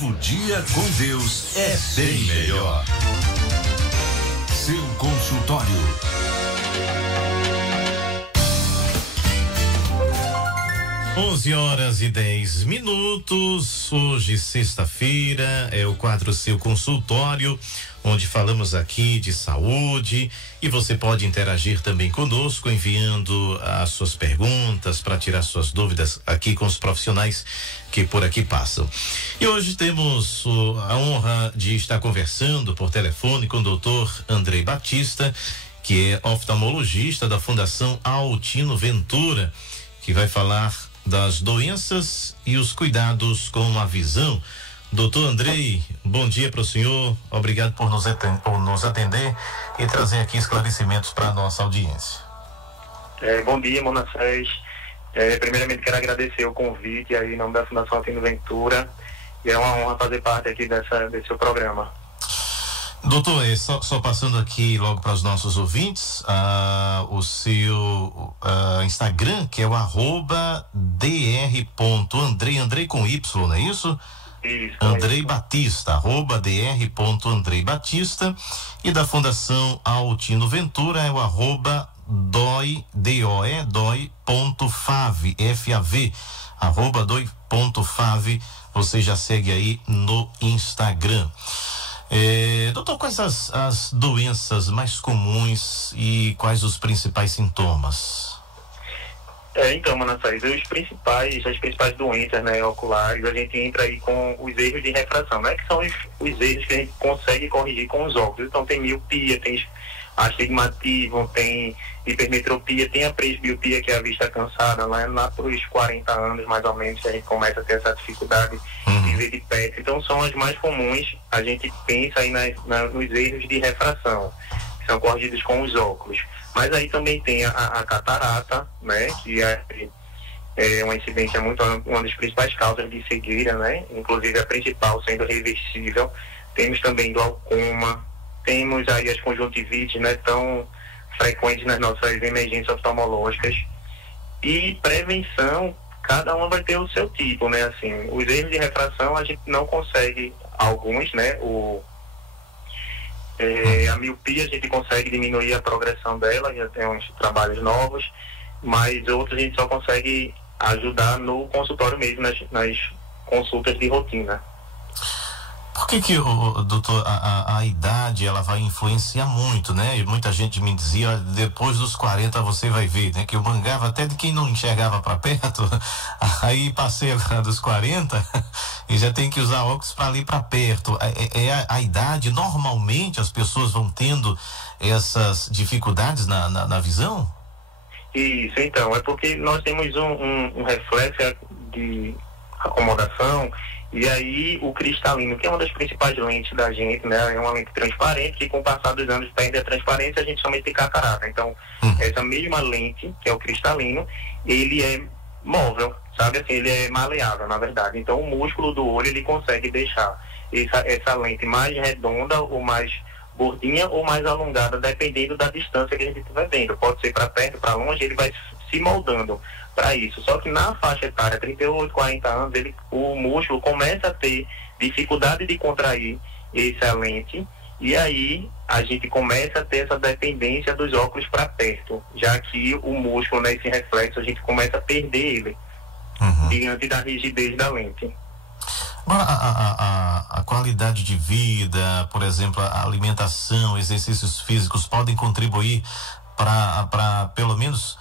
novo dia com Deus é bem melhor. Seu consultório. Onze horas e 10 minutos. Hoje, sexta-feira, é o quadro Seu Consultório, onde falamos aqui de saúde, e você pode interagir também conosco enviando as suas perguntas para tirar suas dúvidas aqui com os profissionais que por aqui passam. E hoje temos a honra de estar conversando por telefone com o doutor Andrei Batista, que é oftalmologista da Fundação Altino Ventura, que vai falar das doenças e os cuidados com a visão. Doutor Andrei, bom dia para o senhor, obrigado por nos atender e trazer aqui esclarecimentos para a nossa audiência. Bom dia, Manassés. Primeiramente quero agradecer o convite aí em nome da Fundação Altino Ventura, e é uma honra fazer parte aqui desse seu programa. Doutor, só passando aqui logo para os nossos ouvintes, o seu Instagram, que é o @dr.andrei, Andrei com Y, não é isso? Isso. Andrei Batista, @dr.andrei Batista, e da Fundação Altino Ventura é o @doi.fav, F-A-V, @doi.fav, você já segue aí no Instagram. Doutor, quais as doenças mais comuns e quais os principais sintomas? Então, Manassés, as principais doenças, né, oculares, a gente entra aí com os erros de refração, né, que são os erros que a gente consegue corrigir com os óculos. Então tem miopia, tem astigmatismo, tem hipermetropia, tem a presbiopia, que é a vista cansada, lá para os 40 anos mais ou menos, que a gente começa a ter essa dificuldade de ver de perto. Então são as mais comuns. A gente pensa aí nos erros de refração, que são corrigidos com os óculos. Mas aí também tem a catarata, né, que é uma incidência uma das principais causas de cegueira, né, inclusive a principal sendo reversível. Temos também glaucoma, temos aí as conjuntivites, né, tão frequentes nas nossas emergências oftalmológicas. E prevenção, cada uma vai ter o seu tipo, né, assim, os erros de refração a gente não consegue, alguns, né, a miopia a gente consegue diminuir a progressão dela, já tem uns trabalhos novos, mas outros a gente só consegue ajudar no consultório mesmo, nas consultas de rotina. Por que doutor, a idade ela vai influenciar muito, né? E muita gente me dizia, depois dos 40 você vai ver, né? Que eu mangava até de quem não enxergava para perto, aí passei agora dos 40 e já tem que usar óculos para ali para perto. A idade, normalmente as pessoas vão tendo essas dificuldades na visão? Isso, então, é porque nós temos um reflexo de acomodação. E aí o cristalino, que é uma das principais lentes da gente, né? É uma lente transparente que com o passar dos anos perde a transparência, a gente chama de catarata. Então, essa mesma lente, que é o cristalino, ele é móvel, sabe? Assim, ele é maleável, na verdade. Então, o músculo do olho, ele consegue deixar essa lente mais redonda ou mais gordinha ou mais alongada, dependendo da distância que a gente estiver vendo. Pode ser para perto, para longe, ele vai se moldando para isso. Só que na faixa etária 38, 40 anos, o músculo começa a ter dificuldade de contrair essa lente, e aí a gente começa a ter essa dependência dos óculos para perto, já que o músculo, nesse reflexo, a gente começa a perder ele diante da rigidez da lente. Agora, a qualidade de vida, por exemplo, a alimentação, exercícios físicos podem contribuir para pelo menos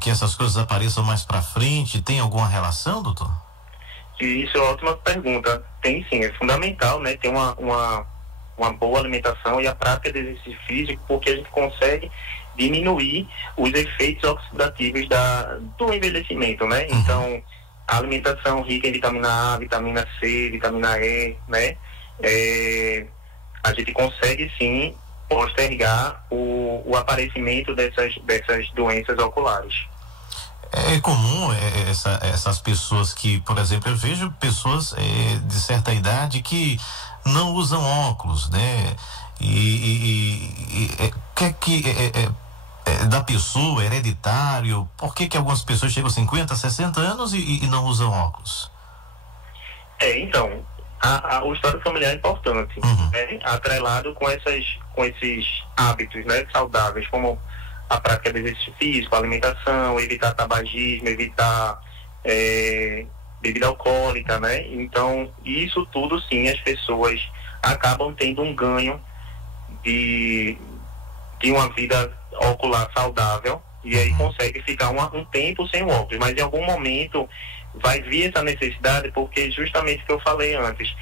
que essas coisas apareçam mais para frente? Tem alguma relação, doutor? Isso é uma ótima pergunta. Tem sim, é fundamental, né? Ter uma boa alimentação e a prática de exercício físico, porque a gente consegue diminuir os efeitos oxidativos do envelhecimento, né? Então, a alimentação rica em vitamina A, vitamina C, vitamina E, né? A gente consegue sim postergar o aparecimento dessas doenças oculares. É comum essas pessoas que, por exemplo, eu vejo pessoas de certa idade que não usam óculos, né? Da pessoa, hereditário? Por que algumas pessoas chegam a 50, 60 anos e não usam óculos? Então, o histórico familiar é importante, né? Atrelado com esses hábitos, né, saudáveis, como a prática de exercício físico, alimentação, evitar tabagismo, evitar bebida alcoólica, né? Então, isso tudo, sim, as pessoas acabam tendo um ganho de uma vida ocular saudável, e aí consegue ficar um tempo sem o óculos, mas em algum momento vai vir essa necessidade, porque justamente o que eu falei antes,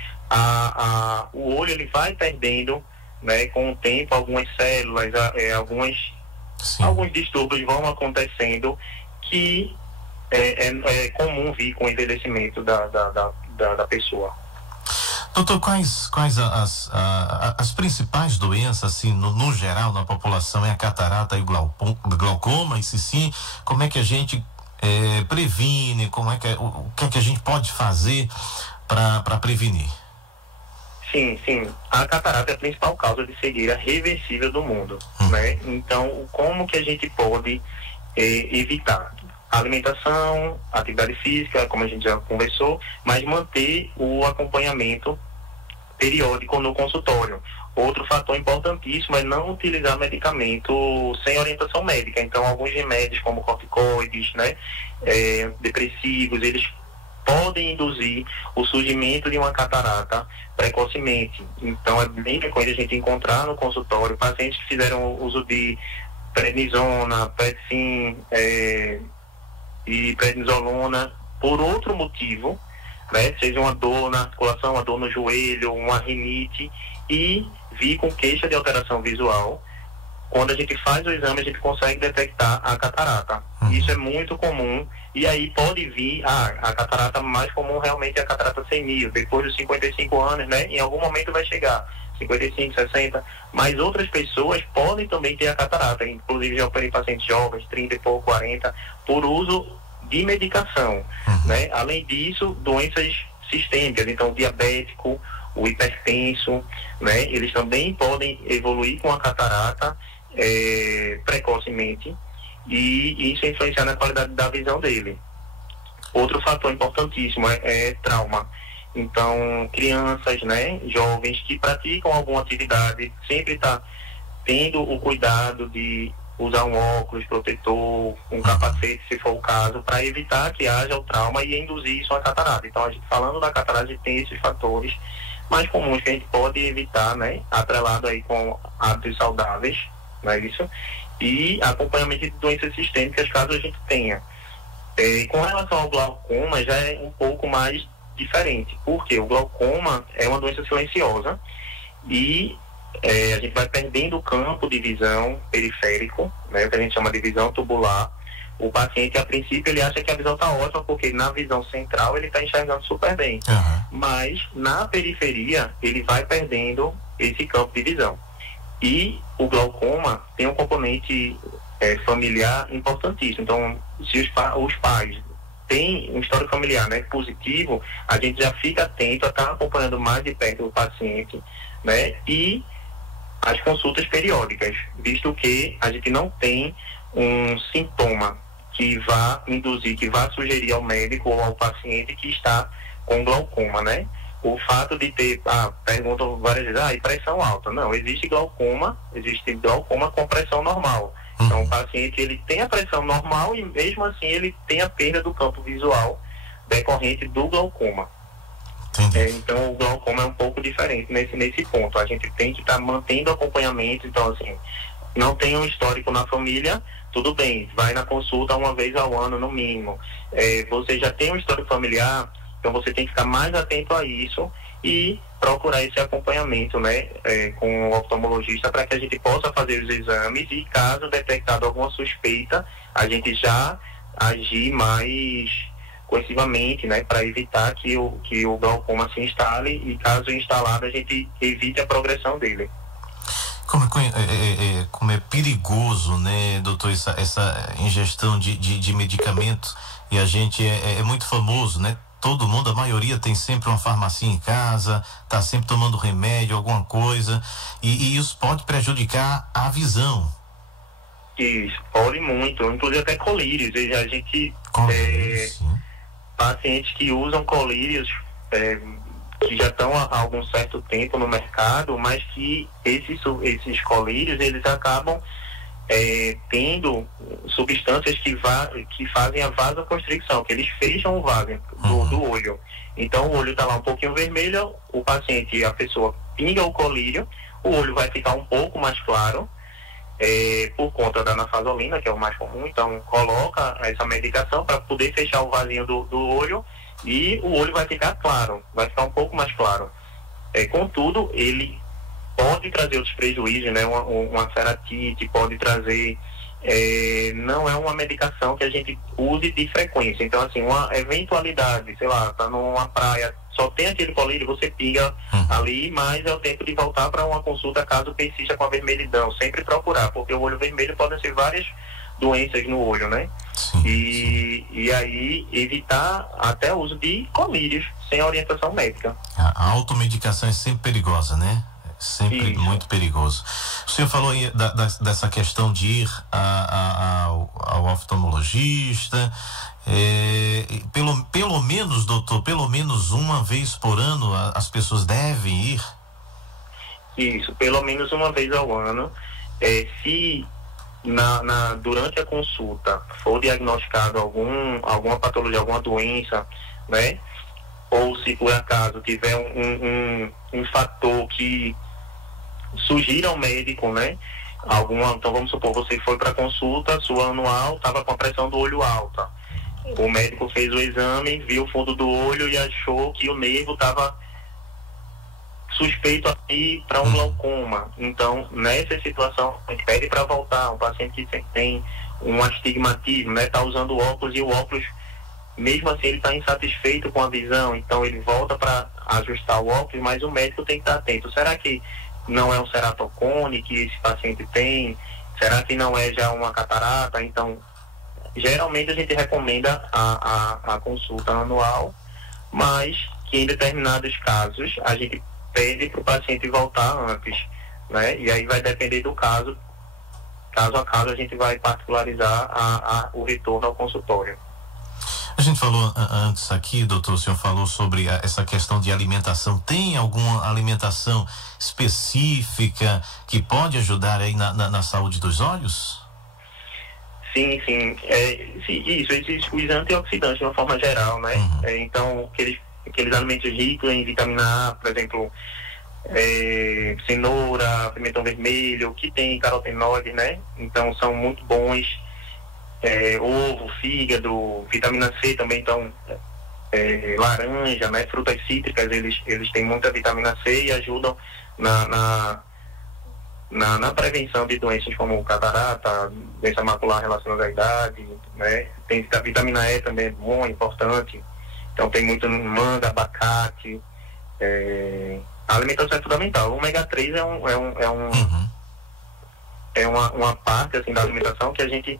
o olho ele vai perdendo, né, com o tempo, algumas células, alguns distúrbios vão acontecendo, que é comum vir com o envelhecimento da pessoa. Doutor, quais as principais doenças, assim, no geral, na população? É a catarata e o glaucoma? E se sim, como é que a gente previne? O que é que a gente pode fazer para prevenir? Sim. A catarata é a principal causa de cegueira reversível do mundo, né? Então, como que a gente pode evitar? Alimentação, atividade física, como a gente já conversou, mas manter o acompanhamento periódico no consultório. Outro fator importantíssimo é não utilizar medicamento sem orientação médica. Então, alguns remédios como corticoides, né, depressivos, eles podem induzir o surgimento de uma catarata precocemente. Então, é bem frequente a gente encontrar no consultório pacientes que fizeram uso de prednisona, predsim, e prednisolona por outro motivo, né? Seja uma dor na articulação, uma dor no joelho, uma rinite, e vir com queixa de alteração visual. Quando a gente faz o exame, a gente consegue detectar a catarata. Isso é muito comum, e aí pode vir a catarata mais comum realmente é a catarata senil, depois dos 55 anos, né? Em algum momento vai chegar 55, 60, mas outras pessoas podem também ter a catarata, inclusive já operei pacientes jovens, 30 e pouco, 40, por uso de medicação, né? Além disso, doenças sistêmicas, então o diabético, o hipertenso, né? Eles também podem evoluir com a catarata precocemente, e isso influenciar na qualidade da visão dele. Outro fator importantíssimo é trauma. Então, crianças, né, jovens que praticam alguma atividade, sempre está tendo o cuidado de usar um óculos protetor, um capacete, se for o caso, para evitar que haja o trauma e induzir isso à catarata. Então, a gente falando da catarata, a gente tem esses fatores mais comuns que a gente pode evitar, né, atrelado aí com hábitos saudáveis, não é isso? E acompanhamento de doenças sistêmicas, caso a gente tenha. Com relação ao glaucoma, já é um pouco mais diferente, porque o glaucoma é uma doença silenciosa e a gente vai perdendo o campo de visão periférico, né, que a gente chama de visão tubular. O paciente, a princípio, ele acha que a visão está ótima, porque na visão central ele está enxergando super bem, mas na periferia ele vai perdendo esse campo de visão. E o glaucoma tem um componente familiar importantíssimo. Então, se os pais tem um histórico familiar, né, positivo, a gente já fica atento a estar acompanhando mais de perto o paciente, né, e as consultas periódicas, visto que a gente não tem um sintoma que vá induzir, que vá sugerir ao médico ou ao paciente que está com glaucoma, né. O fato de ter, perguntam várias vezes, e pressão alta. Não, existe glaucoma com pressão normal. Então, o paciente, ele tem a pressão normal e, mesmo assim, ele tem a perda do campo visual decorrente do glaucoma. Então, o glaucoma é um pouco diferente nesse ponto. A gente tem que estar mantendo acompanhamento. Então, assim, não tem um histórico na família, tudo bem, vai na consulta uma vez ao ano, no mínimo. Você já tem um histórico familiar, então você tem que ficar mais atento a isso e procurar esse acompanhamento, né, com o oftalmologista, para que a gente possa fazer os exames e, caso detectado alguma suspeita, a gente já agir mais coercivamente, né, para evitar que o glaucoma se instale e, caso instalado, a gente evite a progressão dele. Como é perigoso, né, doutor, essa ingestão de medicamentos, e a gente é muito famoso, né? Todo mundo, a maioria tem sempre uma farmácia em casa, tá sempre tomando remédio, alguma coisa, e isso pode prejudicar a visão. Isso, pode muito, inclusive até colírios. A gente, pacientes que usam colírios que já estão há algum certo tempo no mercado, mas que esses colírios, eles acabam tendo substâncias que fazem a vasoconstricção, que eles fecham o vaso do olho. Então o olho está lá um pouquinho vermelho, a pessoa pinga o colírio, o olho vai ficar um pouco mais claro, por conta da nafasolina, que é o mais comum. Então coloca essa medicação para poder fechar o vasinho do olho, e o olho vai ficar claro, vai ficar um pouco mais claro. Contudo, ele pode trazer outros prejuízos, né? Uma ceratite, pode trazer... não é uma medicação que a gente use de frequência. Então, assim, uma eventualidade, sei lá, tá numa praia, só tem aquele colírio, você pinga ali, mas é o tempo de voltar para uma consulta caso persista com a vermelhidão. Sempre procurar, porque o olho vermelho podem ser várias doenças no olho, né? E aí evitar até o uso de colírios sem orientação médica. A automedicação é sempre perigosa, né? Sempre Isso. Muito perigoso. O senhor falou aí dessa questão de ir ao oftalmologista, pelo menos, doutor, pelo menos uma vez por ano as pessoas devem ir? Isso, pelo menos uma vez ao ano. Se durante a consulta for diagnosticado alguma patologia, alguma doença, né? Ou se por acaso tiver um fator que sugira ao médico, né? Então vamos supor, você foi para consulta, sua anual estava com a pressão do olho alta. O médico fez o exame, viu o fundo do olho e achou que o nervo estava suspeito aqui para um glaucoma. Então, nessa situação, a gente pede para voltar. Um paciente que tem um astigmatismo, né? Está usando óculos, e o óculos, mesmo assim, ele está insatisfeito com a visão. Então, ele volta para ajustar o óculos, mas o médico tem que estar atento. Será que não é um ceratocone que esse paciente tem? Será que não é já uma catarata? Então, geralmente a gente recomenda a consulta anual, mas que em determinados casos a gente pede para o paciente voltar antes, né? E aí vai depender do caso. Caso a caso, a gente vai particularizar o retorno ao consultório. A gente falou antes aqui, doutor, o senhor falou sobre essa questão de alimentação. Tem alguma alimentação específica que pode ajudar aí na saúde dos olhos? Sim. Isso, esses os antioxidantes de uma forma geral, né? Então, aqueles alimentos ricos em vitamina A, por exemplo, cenoura, pimentão vermelho, que tem carotenoides, né? Então são muito bons. Ovo, fígado, vitamina C também, então laranja, né? Frutas cítricas, eles têm muita vitamina C e ajudam na prevenção de doenças como catarata, doença macular relacionada à idade, né? Tem a vitamina E também, é bom, importante. Então tem muito manga, abacate. A alimentação é fundamental. O ômega 3 é uma parte assim da alimentação que a gente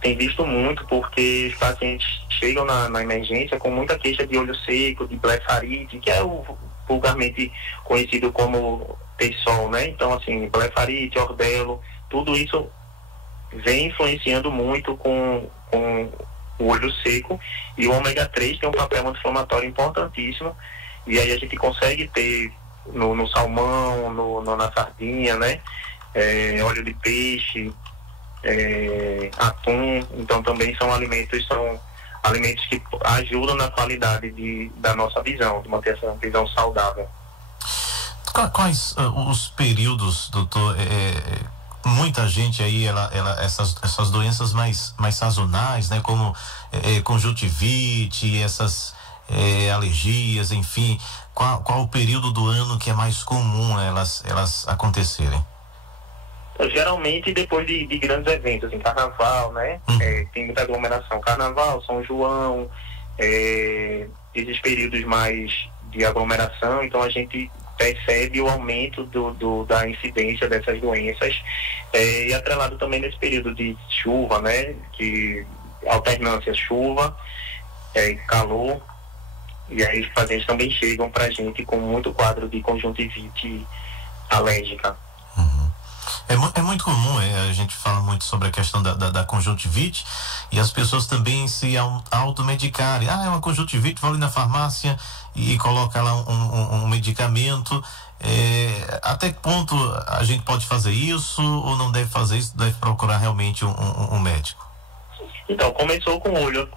tem visto muito, porque os pacientes chegam na emergência com muita queixa de olho seco, de blefarite, que é o vulgarmente conhecido como teiçol, né? Então, assim, blefarite, ordelo, tudo isso vem influenciando muito com o olho seco, e o ômega 3 tem um papel anti-inflamatório importantíssimo, e aí a gente consegue ter no salmão, na sardinha, né? Óleo de peixe, atum. Então também são alimentos que ajudam na qualidade da nossa visão, de manter essa visão saudável. Quais os períodos, doutor? Muita gente aí, essas doenças mais sazonais, né? Como conjuntivite, essas alergias, enfim. Qual o período do ano que é mais comum elas acontecerem? Geralmente depois de grandes eventos, assim, carnaval, né? Tem muita aglomeração. Carnaval, São João, esses períodos mais de aglomeração, então a gente percebe o aumento da incidência dessas doenças, e atrelado também nesse período de chuva, né? Que alternância chuva, calor, e aí os pacientes também chegam pra gente com muito quadro de conjuntivite alérgica. É muito comum, a gente fala muito sobre a questão da conjuntivite e as pessoas também se automedicarem. É uma conjuntivite, vou ali na farmácia e coloca lá um medicamento. Até que ponto a gente pode fazer isso ou não deve fazer isso, deve procurar realmente um médico? Então, começou com um olho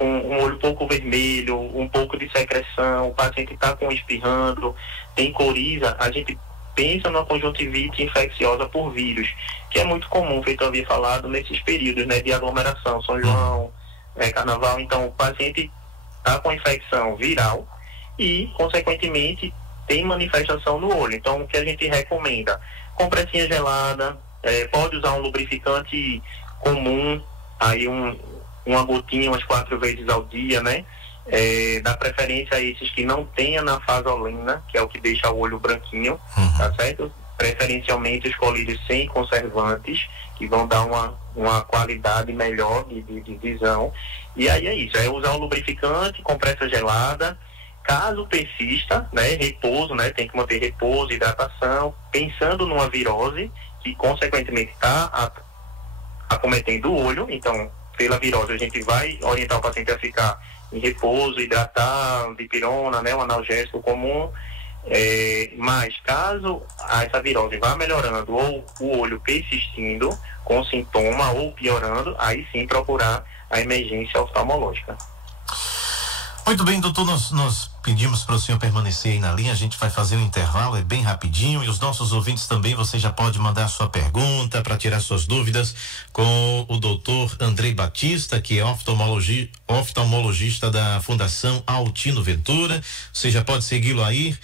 um pouco vermelho, um pouco de secreção, o paciente está espirrando, tem coriza, a gente pensa numa conjuntivite infecciosa por vírus, que é muito comum, feito eu havia falado, nesses períodos, né, de aglomeração, São João, Carnaval. Então, o paciente está com infecção viral e, consequentemente, tem manifestação no olho. Então, o que a gente recomenda? Compressinha gelada, pode usar um lubrificante comum, aí uma gotinha umas 4 vezes ao dia, né? Dá preferência a esses que não tenha nafasolina, que é o que deixa o olho branquinho, tá certo? Preferencialmente escolhidos sem conservantes, que vão dar uma qualidade melhor de visão. E aí é isso, usar um lubrificante, compressa gelada. Caso persista, né, repouso, né, tem que manter repouso, hidratação, pensando numa virose, que consequentemente está acometendo o olho. Então, pela virose, a gente vai orientar o paciente a ficar em repouso, hidratar, dipirona, né, um analgésico comum. Mas caso essa virose vá melhorando ou o olho persistindo com sintoma ou piorando, aí sim procurar a emergência oftalmológica. Muito bem, doutor, nós pedimos para o senhor permanecer aí na linha, a gente vai fazer um intervalo, é bem rapidinho, e os nossos ouvintes também, você já pode mandar sua pergunta para tirar suas dúvidas com o doutor Andrei Batista, que é oftalmologista da Fundação Altino Ventura. Você já pode segui-lo aí,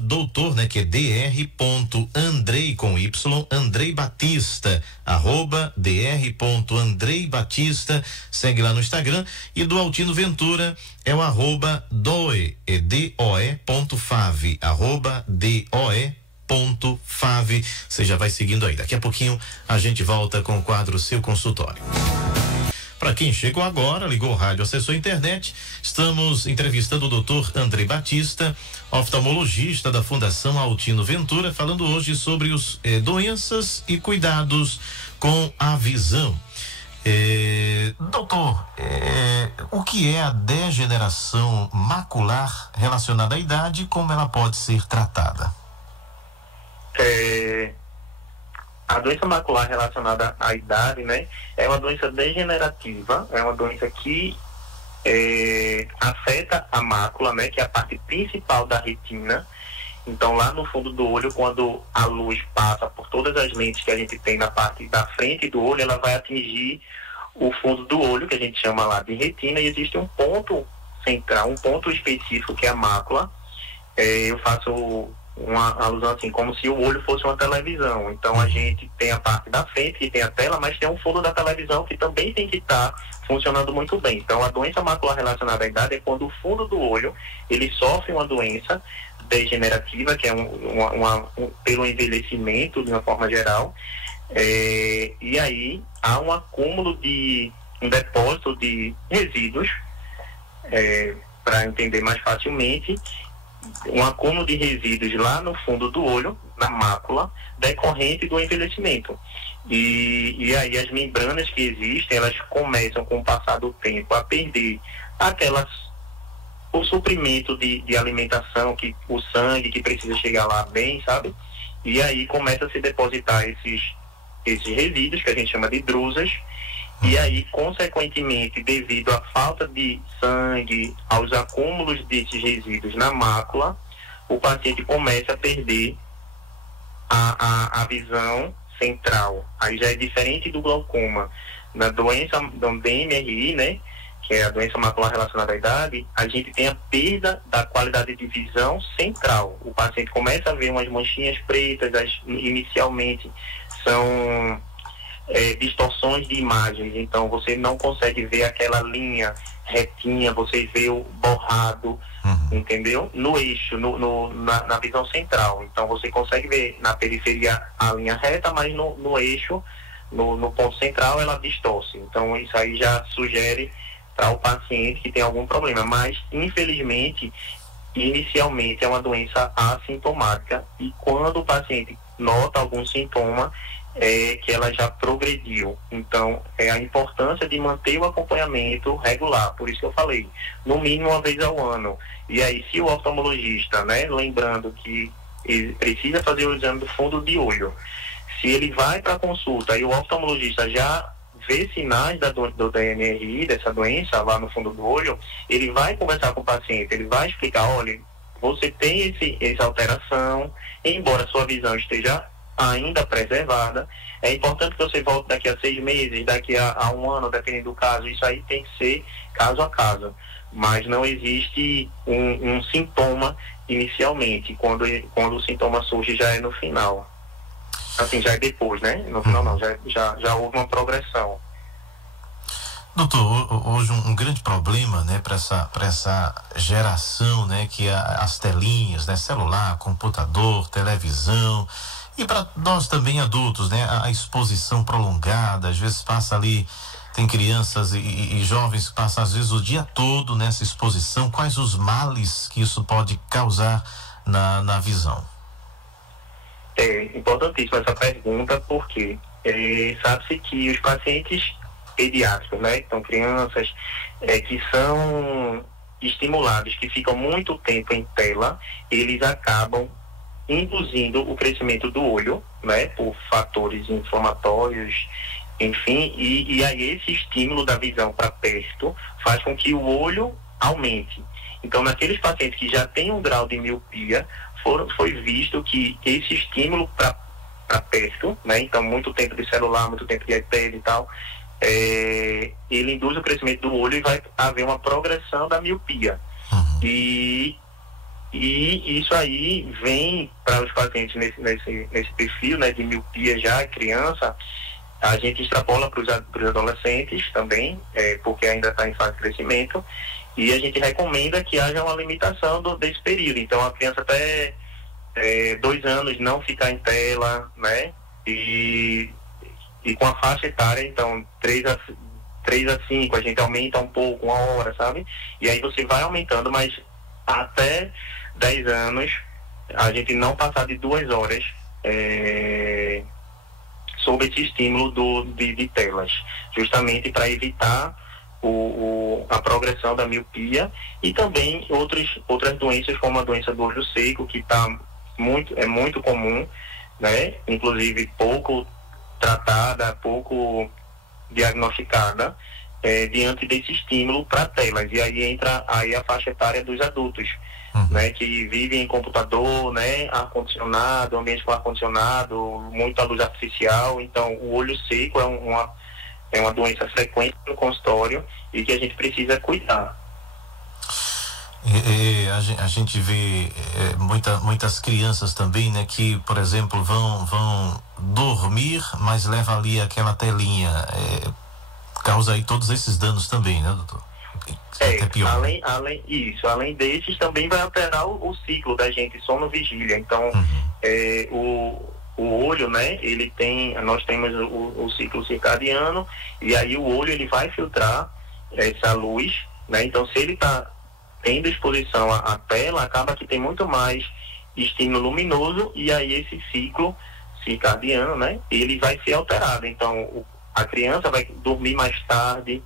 @doutor, né, que é dr.andrei com Y, Andrei Batista, @dr.andrei Batista, segue lá no Instagram. E do Altino Ventura é o @doe, doe.fav, doe.fav. Você já vai seguindo aí. Daqui a pouquinho a gente volta com o quadro Seu Consultório. Para quem chegou agora, ligou o rádio, acessou a internet, estamos entrevistando o doutor Andrei Batista, oftalmologista da Fundação Altino Ventura, falando hoje sobre os doenças e cuidados com a visão. Doutor, o que é a degeneração macular relacionada à idade e como ela pode ser tratada? A doença macular relacionada à idade, né, é uma doença degenerativa, é uma doença que afeta a mácula, né, que é a parte principal da retina. Então, lá no fundo do olho, quando a luz passa por todas as lentes que a gente tem na parte da frente do olho, ela vai atingir o fundo do olho, que a gente chama lá de retina, e existe um ponto central, um ponto específico, que é a mácula. Eu faço uma alusão assim, como se o olho fosse uma televisão. Então, a gente tem a parte da frente, que tem a tela, mas tem um fundo da televisão que também tem que estar funcionando muito bem. Então, a doença macular relacionada à idade é quando o fundo do olho, ele sofre uma doença degenerativa, que é pelo envelhecimento, de uma forma geral, e aí há um acúmulo um depósito de resíduos, para entender mais facilmente, um acúmulo de resíduos lá no fundo do olho, na mácula, decorrente do envelhecimento. E aí as membranas que existem, elas começam, com o passar do tempo, a perder o suprimento de alimentação, o sangue que precisa chegar lá bem, sabe? E aí começa a se depositar esses resíduos, que a gente chama de drusas, e aí, consequentemente, devido à falta de sangue, aos acúmulos desses resíduos na mácula, o paciente começa a perder a visão central. Aí já é diferente do glaucoma. Na doença do DMRI, né, que é a doença macular relacionada à idade, a gente tem a perda da qualidade de visão central. O paciente começa a ver umas manchinhas pretas, inicialmente são distorções de imagens, então você não consegue ver aquela linha retinha, você vê o borrado, entendeu? No eixo, na visão central. Então você consegue ver na periferia a linha reta, mas no eixo, no ponto central, ela distorce. Então isso aí já sugere para o paciente que tem algum problema, mas infelizmente inicialmente é uma doença assintomática e quando o paciente nota algum sintoma, é que ela já progrediu. Então, é a importância de manter o acompanhamento regular, por isso que eu falei, no mínimo uma vez ao ano. E aí, se o oftalmologista, né, lembrando que ele precisa fazer o exame do fundo de olho, se ele vai para a consulta e o oftalmologista já vê sinais do DNRI, dessa doença lá no fundo do olho, ele vai conversar com o paciente, ele vai explicar, olha, você tem essa alteração, embora sua visão esteja ainda preservada, é importante que você volte daqui a 6 meses, daqui a um ano, dependendo do caso. Isso aí tem que ser caso a caso, mas não existe um sintoma inicialmente, quando o sintoma surge já é no final, assim, já é depois, né? No final não, já houve uma progressão. Doutor, hoje um grande problema, né, para essa geração, né, que as telinhas, né, celular, computador, televisão, e para nós também adultos, né, a exposição prolongada, às vezes passa ali, tem crianças e jovens que passam às vezes o dia todo nessa exposição. Quais os males que isso pode causar na visão? É importantíssima essa pergunta, porque sabe-se que os pacientes pediátricos, né, então crianças que são estimulados, que ficam muito tempo em tela, eles acabam induzindo o crescimento do olho, né, por fatores inflamatórios, enfim, e aí esse estímulo da visão para perto faz com que o olho aumente. Então, naqueles pacientes que já têm um grau de miopia, foi visto que esse estímulo para perto, né, então muito tempo de celular, muito tempo de iPad e tal, ele induz o crescimento do olho e vai haver uma progressão da miopia. E isso aí vem para os pacientes nesse perfil, né, de miopia já, criança, a gente extrapola para os adolescentes também, porque ainda está em fase de crescimento, e a gente recomenda que haja uma limitação desse período. Então, a criança até 2 anos não ficar em tela, né, e com a faixa etária, então, 3 a 5, a gente aumenta um pouco, 1 hora, sabe? E aí você vai aumentando, mas até 10 anos, a gente não passar de 2 horas sob esse estímulo de telas, justamente para evitar a progressão da miopia e também outras doenças, como a doença do olho seco, que é muito comum, né? Inclusive pouco tratada, pouco diagnosticada, diante desse estímulo para telas. E aí entra a faixa etária dos adultos, né, que vivem em computador, né, ar-condicionado, ambiente com ar-condicionado, muita luz artificial. Então, o olho seco é uma doença frequente no consultório e que a gente precisa cuidar. A gente vê muitas crianças também, né, que, por exemplo, vão dormir, mas leva ali aquela telinha, causa aí todos esses danos também, né, doutor? Até pior. Além desses, também vai alterar o ciclo da gente, sono-vigília. Então, o olho, né, nós temos o ciclo circadiano, e aí o olho ele vai filtrar essa luz, né? Então, se ele está tendo exposição à tela, acaba que tem muito mais estímulo luminoso, e aí esse ciclo circadiano, né, ele vai ser alterado. Então, a criança vai dormir mais tarde,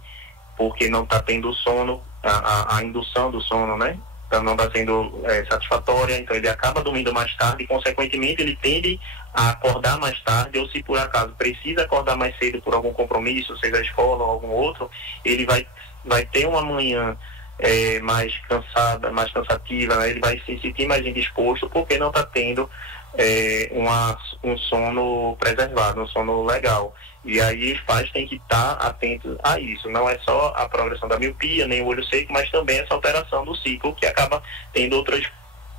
porque não está tendo sono, a indução do sono, né, então não está sendo satisfatória, então ele acaba dormindo mais tarde e, consequentemente, ele tende a acordar mais tarde, ou se por acaso precisa acordar mais cedo por algum compromisso, seja a escola ou algum outro, ele vai ter uma manhã mais cansada, mais cansativa, né? Ele vai se sentir mais indisposto porque não está tendo um sono preservado, um sono legal. E aí os pais têm que estar atentos a isso. Não é só a progressão da miopia, nem o olho seco, mas também essa alteração do ciclo, que acaba tendo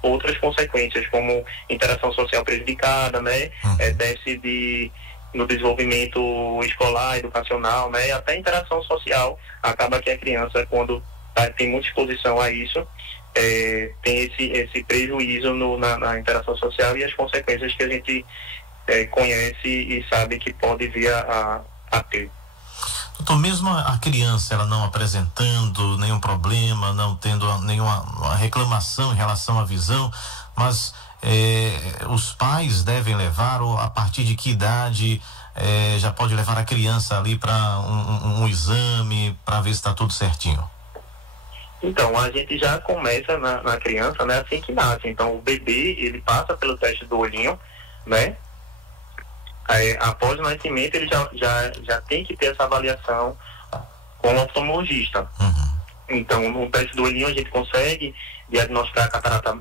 outras consequências, como interação social prejudicada, né? Déficit no desenvolvimento escolar, educacional, né? Até interação social. Acaba que a criança, quando tem muita exposição a isso, tem esse prejuízo na interação social e as consequências que a gente conhece e sabe que pode vir a ter. Doutor, mesmo a criança, ela não apresentando nenhum problema, não tendo nenhuma reclamação em relação à visão, mas os pais devem levar, ou a partir de que idade já pode levar a criança ali para um exame, para ver se está tudo certinho? Então, a gente já começa na criança, né, assim que nasce. Então, o bebê, ele passa pelo teste do olhinho, né? Após o nascimento, ele já tem que ter essa avaliação com o oftalmologista. Então, no teste do olhinho, a gente consegue diagnosticar a catarata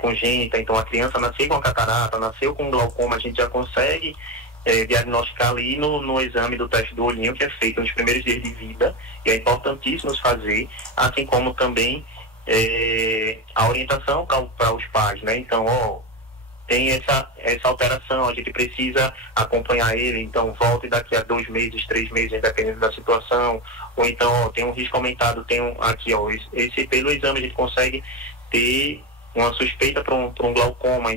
congênita. Então, a criança nasceu com a catarata, nasceu com glaucoma, a gente já consegue diagnosticar ali no exame do teste do olhinho, que é feito nos primeiros dias de vida, e é importantíssimo fazer, assim como também a orientação para os pais, né? Então, tem essa alteração, a gente precisa acompanhar ele, então volte daqui a 2 meses, 3 meses, dependendo da situação, ou então tem um risco aumentado, aqui, pelo exame a gente consegue ter uma suspeita para um glaucoma,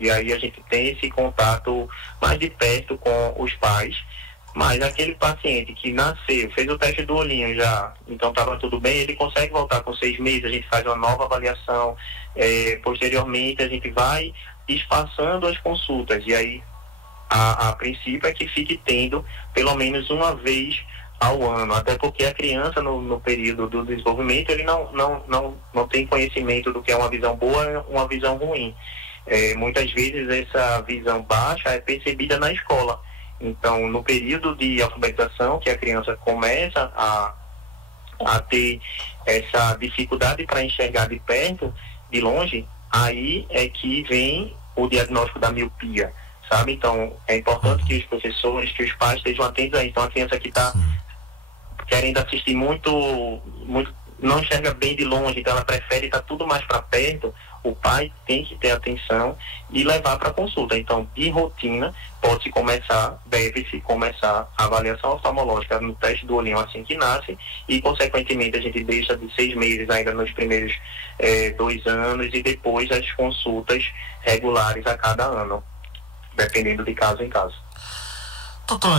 e aí a gente tem esse contato mais de perto com os pais. Mas aquele paciente que nasceu, fez o teste do olhinho já, então estava tudo bem, ele consegue voltar com 6 meses, a gente faz uma nova avaliação, posteriormente a gente vai espaçando as consultas, e aí a princípio é que fique tendo pelo menos uma vez ao ano, até porque a criança no período do desenvolvimento ele não tem conhecimento do que é uma visão boa e uma visão ruim. Muitas vezes essa visão baixa é percebida na escola. Então, no período de alfabetização, que a criança começa a ter essa dificuldade para enxergar de perto, de longe, aí é que vem o diagnóstico da miopia, sabe? Então, é importante que os professores, que os pais estejam atentos a isso. Então, a criança que está querendo assistir muito, não enxerga bem de longe, então ela prefere estar tudo mais para perto, o pai tem que ter atenção e levar para consulta. Então, de rotina, deve-se começar a avaliação oftalmológica no teste do olhinho assim que nasce, e, consequentemente, a gente deixa de 6 meses ainda nos primeiros 2 anos, e depois as consultas regulares a cada ano, dependendo de caso em caso. Doutor,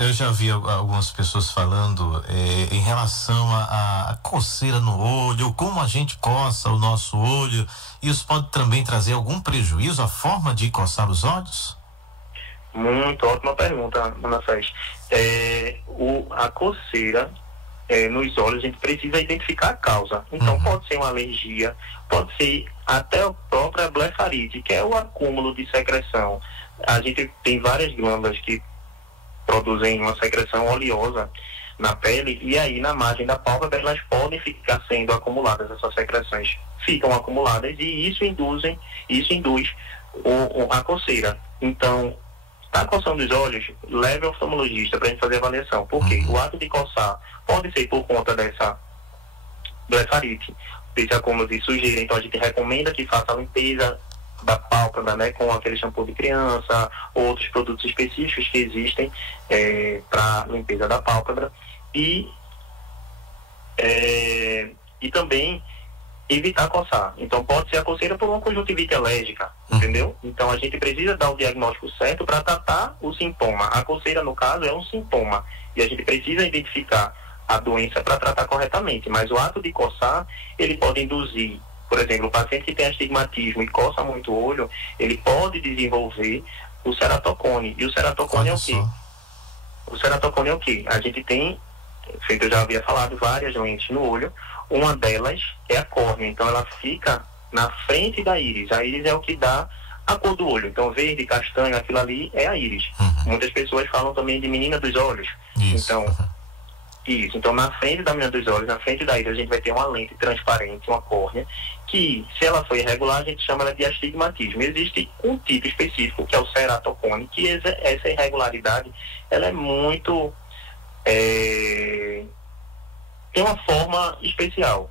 eu já vi algumas pessoas falando em relação à coceira no olho, como a gente coça o nosso olho. Isso pode também trazer algum prejuízo, a forma de coçar os olhos? Muito ótima pergunta, Ana Fés. A coceira nos olhos, a gente precisa identificar a causa. Então, pode ser uma alergia, pode ser até a própria blefarite, que é o acúmulo de secreção. A gente tem várias glândulas que produzem uma secreção oleosa na pele, e aí na margem da pálpebra elas podem ficar sendo acumuladas, essas secreções ficam acumuladas, e isso induz a coceira. Então, está coçando os olhos, leve ao oftalmologista para a gente fazer a avaliação, porque o ato de coçar pode ser por conta dessa blefarite, desse acúmulo de sujeira. Então a gente recomenda que faça a limpeza da pálpebra, né, com aquele shampoo de criança, outros produtos específicos que existem para limpeza da pálpebra, e também evitar coçar. Então pode ser a coceira por uma conjuntivite alérgica, entendeu? Então a gente precisa dar o diagnóstico certo para tratar o sintoma. A coceira, no caso, é um sintoma, e a gente precisa identificar a doença para tratar corretamente, mas o ato de coçar, ele pode induzir. Por exemplo, o paciente que tem astigmatismo e coça muito o olho, ele pode desenvolver o ceratocone. E o ceratocone é o quê? O ceratocone é o quê? A gente tem, eu já havia falado, várias lentes no olho. Uma delas é a córnea. Então, ela fica na frente da íris. A íris é o que dá a cor do olho. Então, verde, castanho, aquilo ali é a íris. Muitas pessoas falam também de menina dos olhos. Então, na frente da menina dos olhos, na frente da íris, a gente vai ter uma lente transparente, uma córnea, que, se ela for irregular, a gente chama ela de astigmatismo. Existe um tipo específico, que é o ceratocone, que essa irregularidade, ela é muito... tem uma forma especial.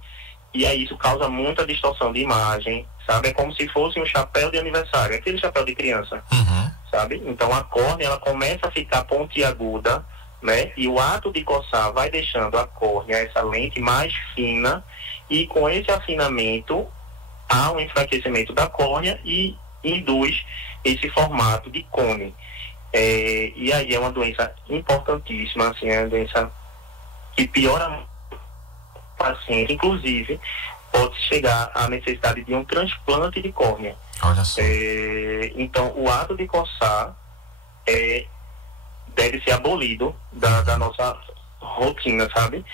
E aí isso causa muita distorção de imagem, sabe? É como se fosse um chapéu de aniversário, aquele chapéu de criança, sabe? Então, a córnea, ela começa a ficar pontiaguda, né? E o ato de coçar vai deixando a córnea, essa lente, mais fina, e com esse afinamento há um enfraquecimento da córnea e induz esse formato de cone. E aí é uma doença importantíssima, assim, é uma doença que piora o paciente, inclusive pode chegar à necessidade de um transplante de córnea. Olha só. Então, o ato de coçar deve ser abolido da nossa rotina, sabe?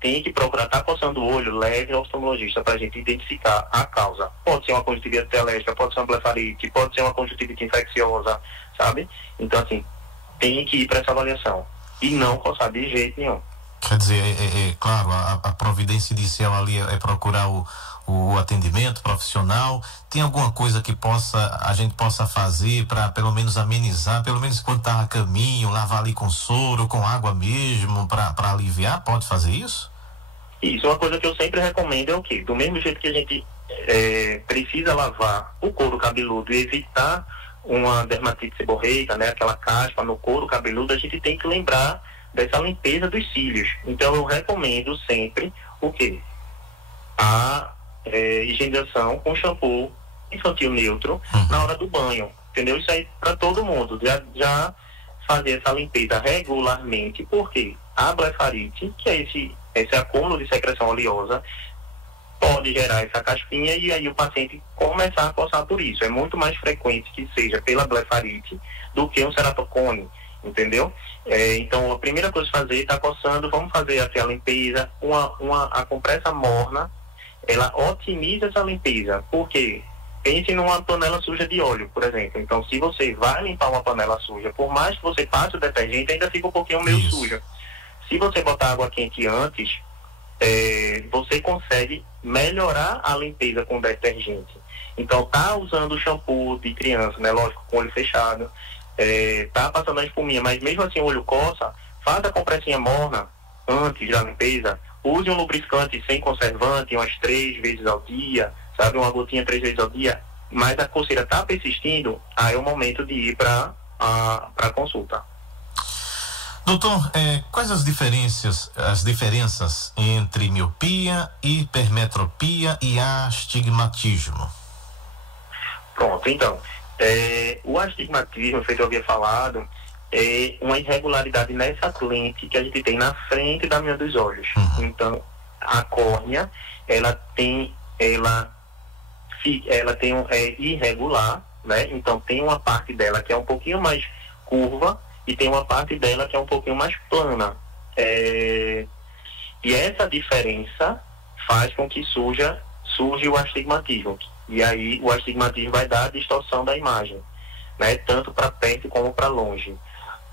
Tem que procurar estar coçando o olho, leve ao oftalmologista para a gente identificar a causa. Pode ser uma conjuntivite alérgica, pode ser uma blefarite, pode ser uma conjuntivite infecciosa, sabe? Então, assim, tem que ir para essa avaliação e não coçar de jeito nenhum. Quer dizer, claro, a providência inicial ali é procurar o atendimento profissional. Tem alguma coisa que a gente possa fazer para pelo menos amenizar, pelo menos quando está a caminho, lavar ali com soro, com água mesmo, para aliviar? Pode fazer isso? Isso, uma coisa que eu sempre recomendo é o quê? Do mesmo jeito que a gente precisa lavar o couro cabeludo e evitar uma dermatite seborreica, né, aquela caspa no couro cabeludo, a gente tem que lembrar dessa limpeza dos cílios. Então eu recomendo sempre o quê? A higienização com shampoo infantil neutro na hora do banho, entendeu? Isso aí para todo mundo, já fazer essa limpeza regularmente, porque a blefarite, que é esse acúmulo de secreção oleosa, pode gerar essa caspinha e aí o paciente começar a coçar por isso. É muito mais frequente que seja pela blefarite do que um ceratocone, entendeu? Então a primeira coisa a fazer, tá coçando, vamos fazer aqui a limpeza. A compressa morna, ela otimiza essa limpeza. Por quê? Pense numa panela suja de óleo, por exemplo. Então, se você vai limpar uma panela suja, por mais que você passe o detergente, ainda fica um pouquinho meio suja. Se você botar água quente antes, você consegue melhorar a limpeza com detergente. Então, tá usando o shampoo de criança, né? Lógico, com o olho fechado. Tá passando a espuminha, mas mesmo assim o olho coça, faça a compressinha morna antes da limpeza. Use um lubrificante sem conservante umas 3 vezes ao dia, sabe? Uma gotinha 3 vezes ao dia. Mas a coceira tá persistindo, aí é o momento de ir para consulta. Doutor, quais as diferenças entre miopia, hipermetropia e astigmatismo? Pronto, então, o astigmatismo, feito eu havia falado, é uma irregularidade nessa lente que a gente tem na frente da minha dos olhos. Então, a córnea, ela é irregular, né? Então, tem uma parte dela que é um pouquinho mais curva e tem uma parte dela que é um pouquinho mais plana. E essa diferença faz com que surge o astigmatismo. E aí o astigmatismo vai dar a distorção da imagem, né? Tanto para perto como para longe.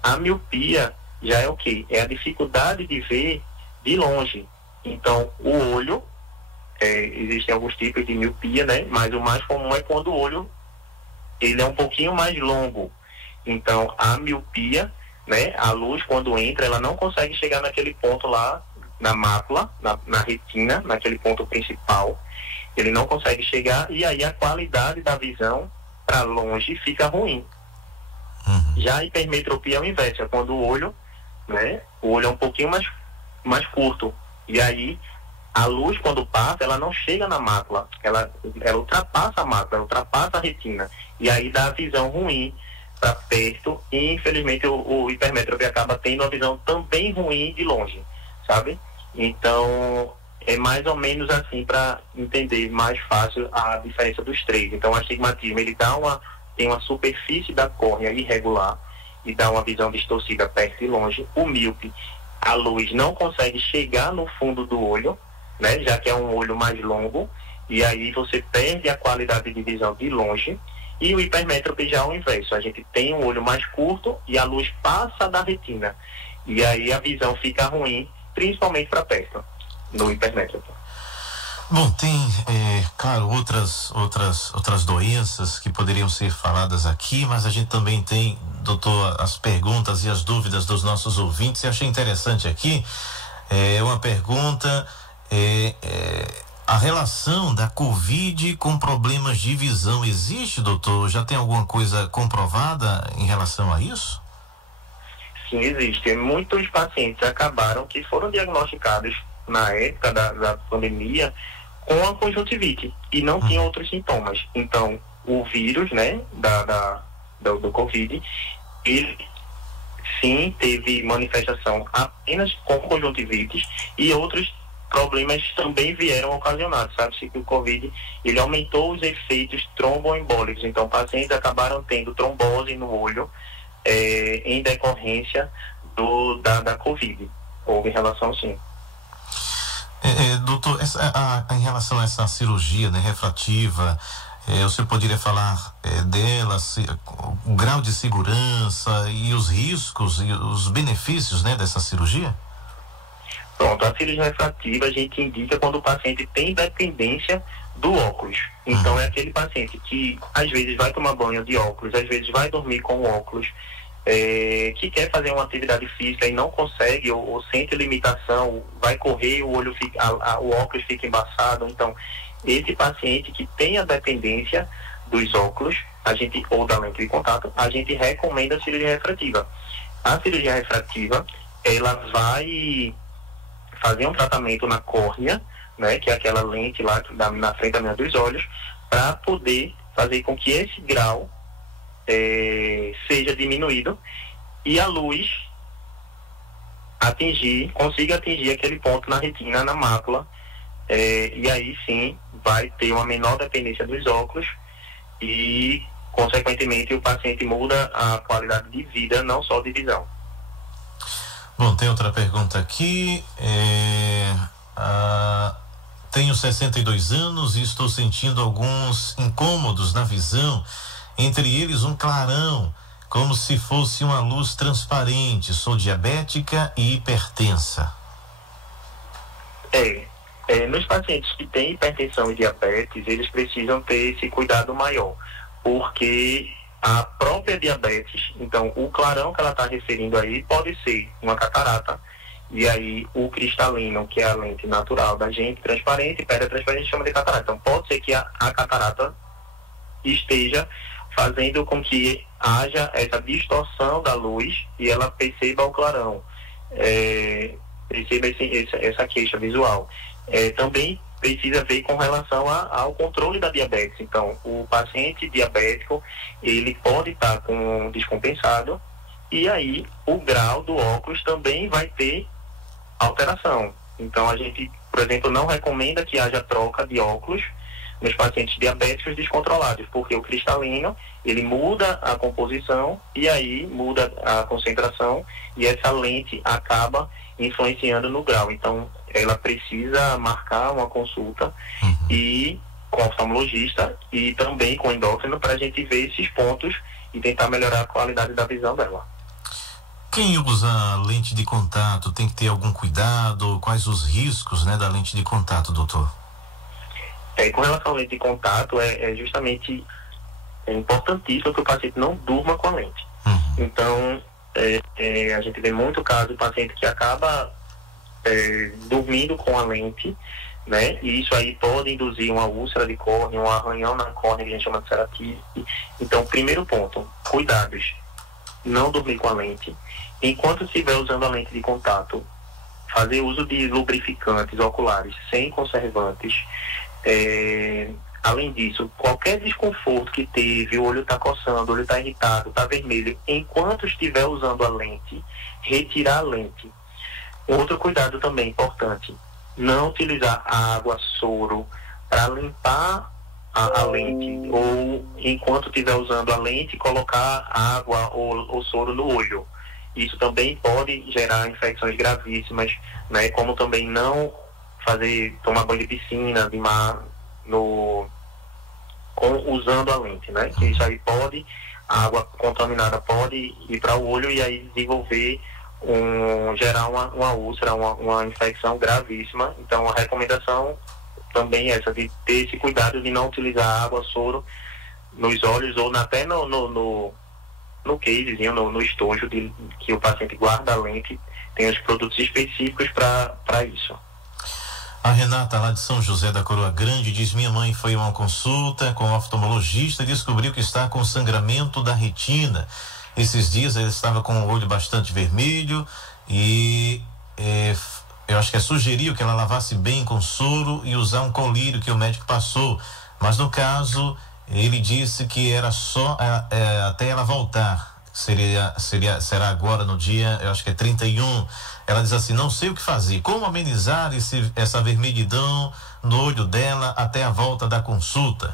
A miopia já é o quê? É a dificuldade de ver de longe. Então, o olho, existem alguns tipos de miopia, né? Mas o mais comum é quando o olho ele é um pouquinho mais longo. Então, a miopia, né? A luz, quando entra, ela não consegue chegar naquele ponto lá, na mácula, na retina, naquele ponto principal. Ele não consegue chegar e aí a qualidade da visão para longe fica ruim. Já a hipermetropia é o inverso, é quando o olho, né? O olho é um pouquinho mais curto. E aí, a luz, quando passa, ela não chega na mácula. Ela ultrapassa a mácula, ultrapassa a retina. E aí dá a visão ruim para perto. E, infelizmente, o hipermétrope acaba tendo a visão também ruim de longe, sabe? Então, é mais ou menos assim para entender mais fácil a diferença dos três. Então, o astigmatismo, ele tem uma superfície da córnea irregular e dá uma visão distorcida perto e longe. O míope, a luz não consegue chegar no fundo do olho, né, já que é um olho mais longo, e aí você perde a qualidade de visão de longe. E o hipermétrope já é o inverso, a gente tem um olho mais curto e a luz passa da retina, e aí a visão fica ruim, principalmente para perto, no hipermétrope. Bom, tem, claro, outras doenças que poderiam ser faladas aqui, mas a gente também tem, doutor, as perguntas e as dúvidas dos nossos ouvintes. Eu achei interessante aqui, uma pergunta, a relação da Covid com problemas de visão existe, doutor? Já tem alguma coisa comprovada em relação a isso? Sim, existe. Muitos pacientes que foram diagnosticados na época da pandemia com a conjuntivite e não tinham outros sintomas. Então, o vírus, né, do Covid, ele sim, teve manifestação apenas com conjuntivite e outros problemas também vieram ocasionados. Sabe-se que o Covid, ele aumentou os efeitos tromboembólicos, então pacientes acabaram tendo trombose no olho em decorrência da Covid. Houve relação, sim. Doutor, em relação a essa cirurgia, né, refrativa, você poderia falar dela, o grau de segurança e os riscos e os benefícios, né, dessa cirurgia? Pronto, a cirurgia refrativa a gente indica quando o paciente tem dependência do óculos. Então é aquele paciente que às vezes vai tomar banho de óculos, às vezes vai dormir com óculos, que quer fazer uma atividade física e não consegue ou sente limitação, vai correr, o olho fica, o óculos fica embaçado. Então, esse paciente que tem a dependência dos óculos, ou da lente de contato, a gente recomenda a cirurgia refrativa. A cirurgia refrativa, ela vai fazer um tratamento na córnea, né, que é aquela lente lá na frente da minha dos olhos, para poder fazer com que esse grau seja diminuído e a luz consiga atingir aquele ponto na retina, na mácula, e aí sim vai ter uma menor dependência dos óculos e, consequentemente, o paciente muda a qualidade de vida, não só de visão. Bom, tem outra pergunta aqui. Tenho 62 anos e estou sentindo alguns incômodos na visão, entre eles um clarão, como se fosse uma luz transparente. Sou diabética e hipertensa. Nos pacientes que têm hipertensão e diabetes, eles precisam ter esse cuidado maior, porque a própria diabetes, então o clarão que ela está referindo aí pode ser uma catarata, e aí o cristalino, que é a lente natural da gente, transparente, pedra transparente, a gente chama de catarata. Então pode ser que a catarata esteja fazendo com que haja essa distorção da luz e ela perceba o clarão, perceba essa queixa visual. Também precisa ver com relação ao controle da diabetes. Então, o paciente diabético, ele pode estar com descompensado e aí o grau do óculos também vai ter alteração. Então, a gente, por exemplo, não recomenda que haja troca de óculos nos pacientes diabéticos descontrolados, porque o cristalino, ele muda a composição e aí muda a concentração e essa lente acaba influenciando no grau. Então, ela precisa marcar uma consulta e com o oftalmologista e também com o endócrino para a gente ver esses pontos e tentar melhorar a qualidade da visão dela. Quem usa lente de contato tem que ter algum cuidado? Quais os riscos, né, da lente de contato, doutor? Com relação à lente de contato, justamente importantíssimo que o paciente não durma com a lente. Então, a gente vê muito caso de paciente que acaba dormindo com a lente, né? E isso aí pode induzir uma úlcera de córnea, um arranhão na córnea que a gente chama de ceratite. Então, primeiro ponto, cuidados. Não dormir com a lente. Enquanto estiver usando a lente de contato, fazer uso de lubrificantes oculares sem conservantes. Além disso, qualquer desconforto que teve, o olho está coçando, o olho está irritado, está vermelho, enquanto estiver usando a lente, retirar a lente. Outro cuidado também importante, não utilizar água, soro, para limpar a lente, ou enquanto estiver usando a lente, colocar água ou soro no olho. Isso também pode gerar infecções gravíssimas, né? Como também não tomar banho de piscina, de mar, usando a lente, né? Que isso aí a água contaminada pode ir para o olho e aí desenvolver, gerar uma úlcera, uma infecção gravíssima. Então a recomendação também é essa, de ter esse cuidado de não utilizar água, soro nos olhos ou até no casezinho, no estojo que o paciente guarda a lente. Tem os produtos específicos para isso. A Renata, lá de São José da Coroa Grande, diz: minha mãe foi a uma consulta com o oftalmologista e descobriu que está com sangramento da retina. Esses dias ela estava com o olho bastante vermelho e eu acho que sugeriu que ela lavasse bem com soro e usar um colírio que o médico passou. Mas no caso, ele disse que era só até ela voltar. será agora no dia, eu acho que é 31. Ela diz assim: não sei o que fazer, como amenizar essa vermelhidão no olho dela até a volta da consulta?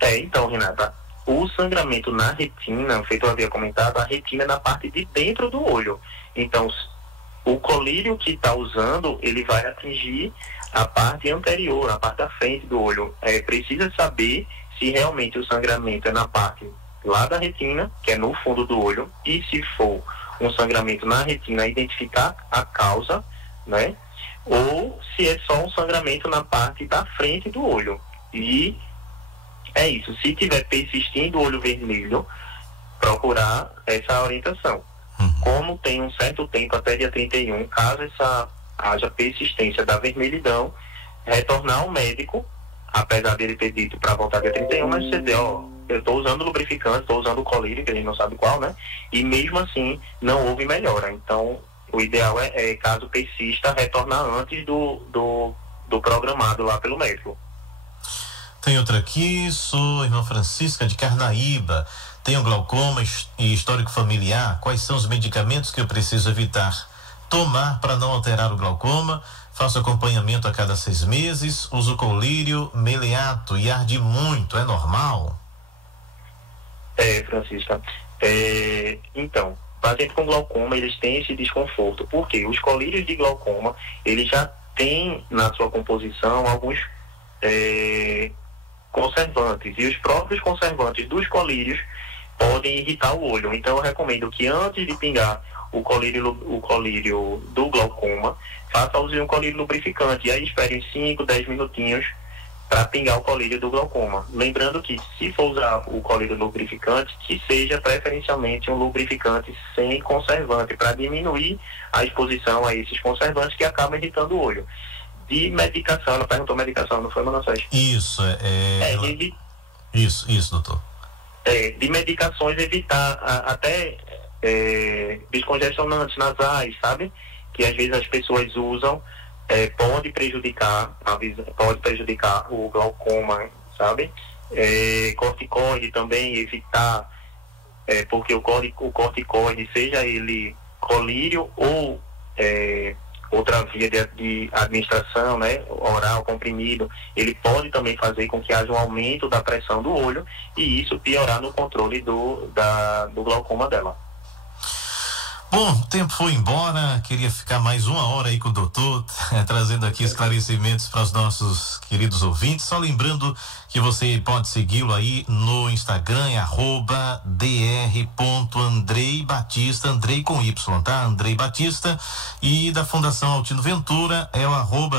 Então, Renata, o sangramento na retina, feito eu havia comentado, a retina é na parte de dentro do olho. Então, o colírio que está usando, ele vai atingir a parte anterior, a parte da frente do olho. Precisa saber se realmente o sangramento é na parte lá da retina, que é no fundo do olho, e se for um sangramento na retina, identificar a causa, né? Ou se é só um sangramento na parte da frente do olho. E é isso. Se tiver persistindo o olho vermelho, procurar essa orientação. Como tem um certo tempo, até dia 31, caso haja persistência da vermelhidão, retornar ao médico, apesar dele ter dito para voltar dia 31, mas você dizer, eu estou usando lubrificante, estou usando o colírio, que a gente não sabe qual, né? E mesmo assim, não houve melhora. Então, o ideal é caso persista, retornar antes do programado lá pelo médico. Tem outra aqui, sou irmã Francisca de Carnaíba, tenho glaucoma e histórico familiar. Quais são os medicamentos que eu preciso evitar tomar para não alterar o glaucoma? Faço acompanhamento a cada 6 meses, uso colírio, meleato e arde muito, é normal? Francisca, então, pacientes com glaucoma, eles têm esse desconforto, porque os colírios de glaucoma, eles já têm na sua composição alguns conservantes, e os próprios conservantes dos colírios podem irritar o olho. Então eu recomendo que antes de pingar o colírio do glaucoma, faça uso de um colírio lubrificante, e aí espere uns 5, 10 minutinhos para pingar o colírio do glaucoma. Lembrando que se for usar o colírio lubrificante, que seja preferencialmente um lubrificante sem conservante, para diminuir a exposição a esses conservantes que acabam irritando o olho. De medicação, ela perguntou medicação, não foi, Manassés? Isso, Isso, doutor. De medicações, evitar até descongestionantes nasais, sabe? Que às vezes as pessoas usam, pode prejudicar o glaucoma, sabe? Corticoide também, evitar, porque o corticoide, seja ele colírio ou outra via de administração, né, oral, comprimido, ele pode também fazer com que haja um aumento da pressão do olho e isso piorar no controle do glaucoma dela. Bom, o tempo foi embora, queria ficar mais 1 hora aí com o doutor, trazendo aqui esclarecimentos para os nossos queridos ouvintes. Só lembrando que você pode segui-lo aí no Instagram, @dr.andrei_batista, Andrei com Y, tá? Andrei Batista. E da Fundação Altino Ventura é o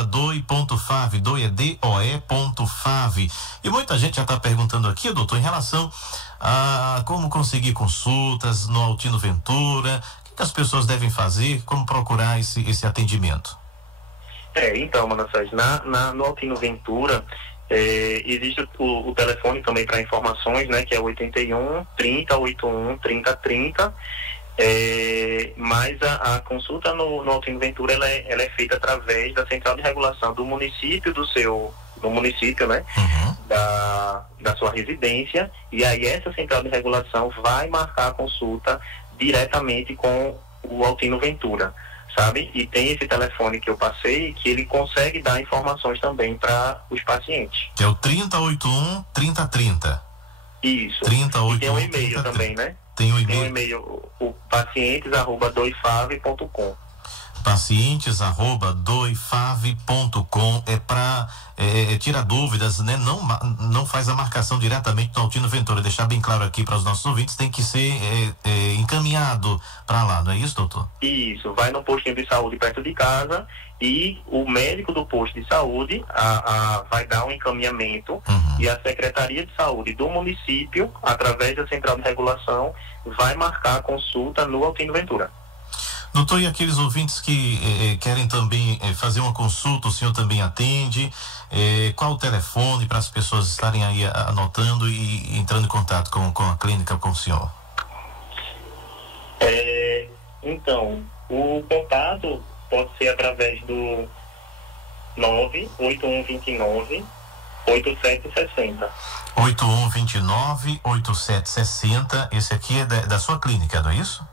@doi.fav, doi é DOE.fav. E muita gente já está perguntando aqui, doutor, em relação a como conseguir consultas no Altino Ventura. O que as pessoas devem fazer? Como procurar esse atendimento? Então, Manassés, no Altino Ventura existe o telefone também para informações, né, que é 81 30 81 30 30, mas a consulta no Altino Ventura ela é feita através da central de regulação do município, do município, né, da sua residência, e aí essa central de regulação vai marcar a consulta diretamente com o Altino Ventura, sabe? E tem esse telefone que eu passei que ele consegue dar informações também para os pacientes. Que é o 3081 3030. Isso. 3081 e tem um e-mail 3030. também, né? Tem um e-mail, o pacientes@doifav.com. pacientes@doifav.com é para tirar dúvidas, né? Não faz a marcação diretamente no Altino Ventura, deixar bem claro aqui para os nossos ouvintes, tem que ser encaminhado para lá, não é isso, doutor? Isso, vai no postinho de saúde perto de casa e o médico do posto de saúde vai dar um encaminhamento e a Secretaria de Saúde do município, através da central de regulação, vai marcar a consulta no Altino Ventura. Doutor, e aqueles ouvintes que querem também fazer uma consulta, o senhor também atende? Qual o telefone para as pessoas estarem aí anotando e entrando em contato com a clínica, com o senhor? Então, o contato pode ser através do 98129 8760. 8129-8760. Esse aqui é da sua clínica, não é isso?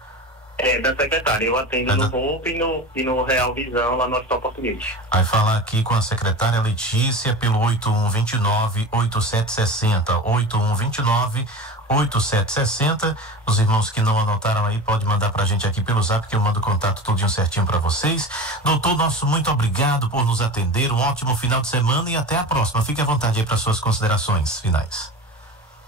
É, da secretária. Eu atendo no Hope e no Real Visão, lá no Hospital Português. Vai falar aqui com a secretária Letícia pelo 8129-8760. 8129-8760. Os irmãos que não anotaram aí, pode mandar pra gente aqui pelo zap, que eu mando o contato tudinho certinho pra vocês. Doutor, nosso muito obrigado por nos atender. Um ótimo final de semana e até a próxima. Fique à vontade aí para suas considerações finais.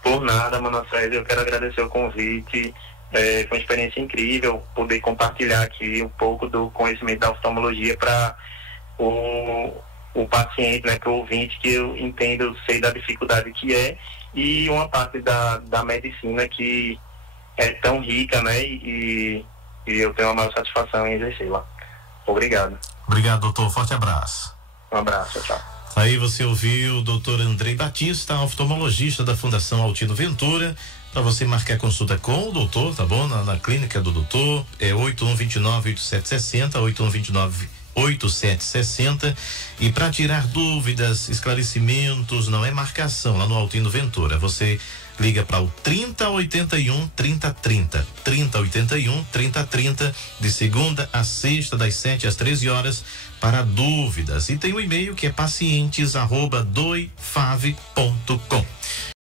Por nada, Manassés, eu quero agradecer o convite. Foi uma experiência incrível poder compartilhar aqui um pouco do conhecimento da oftalmologia para o paciente, né, para o ouvinte, que eu entendo, sei da dificuldade que é, e uma parte da medicina que é tão rica, né, e eu tenho uma maior satisfação em exercê-la. Obrigado. Obrigado, doutor. Forte abraço. Um abraço, tchau. Aí você ouviu o doutor Andrei Batista, oftalmologista da Fundação Altino Ventura. Para você marcar consulta com o doutor, tá bom? Na clínica do doutor, é 8129-8760, 8129-8760. E para tirar dúvidas, esclarecimentos, não é marcação lá no Altino Ventura. Você liga para o 3081-3030, 3081-3030, de segunda a sexta, das 7 às 13 horas, para dúvidas. E tem o e-mail que é pacientes@doifave.com.